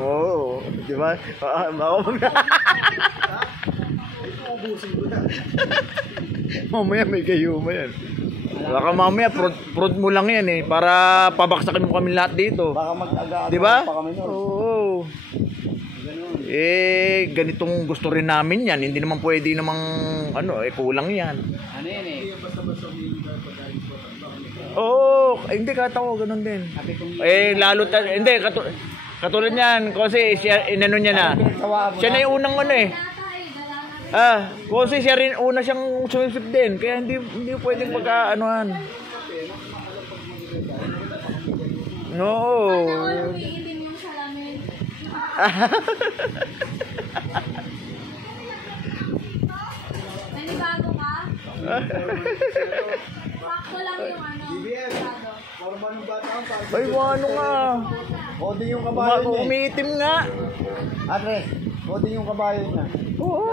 Oo, di ba? Mamaya may gayuma yan. Baka mamaya prod mo lang yan eh para pabaksakin mo kami lahat dito. Baka mag-aga-aga di ba? pa kami nun. Oo. Eh, ganitong gusto rin namin yan. Hindi naman pwede namang, kulang yan. Ano yan eh? Oo, hindi katawa, ganun din. Lalo, hindi, katulad niyan, kasi siya, inano niya na. Siya na yung unang kasi siya rin una siyang sumisip din. Kaya hindi pwedeng pagka-anuhan. No. Nanibago ka? Sakto lang yung Ay, ano nga. Kodin yung kabayo niya. Umiitim nga. Atres, kodin yung kabayo niya. Oo.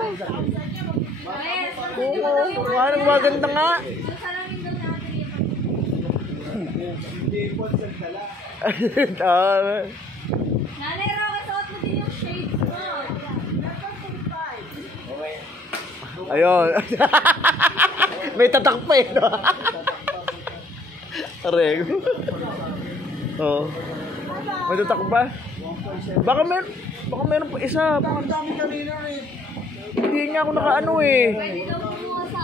Parang maganda nga. Nanay Roque, suot mo din yung shades mo. Ayun. May tatak pa eh. Arego. Oo. May tatak pa? Baka meron pa isa. Ang dami kanina eh. Hindi nga ako nakaano eh. Pwede daw kumuha sa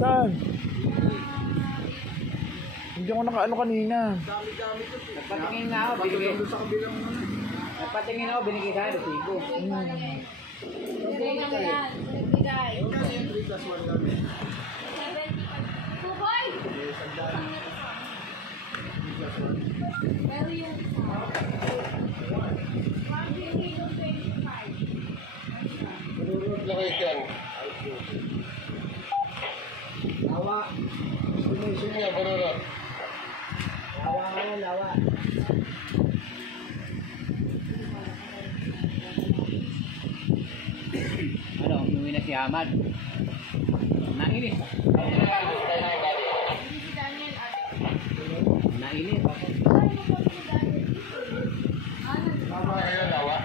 Saan? Hindi ako nakaano kanina. Nagpatingin nga ako, binigay. Nagpatingin ako, binigay sa akin, resibo. Nagbigay. Suboy! Pero yung Lawa. Sino yan, Barora? Lawa ngayon, lawa. Umuwi na si Ahmad. Nainis. Nainis. Lawa ngayon, lawa.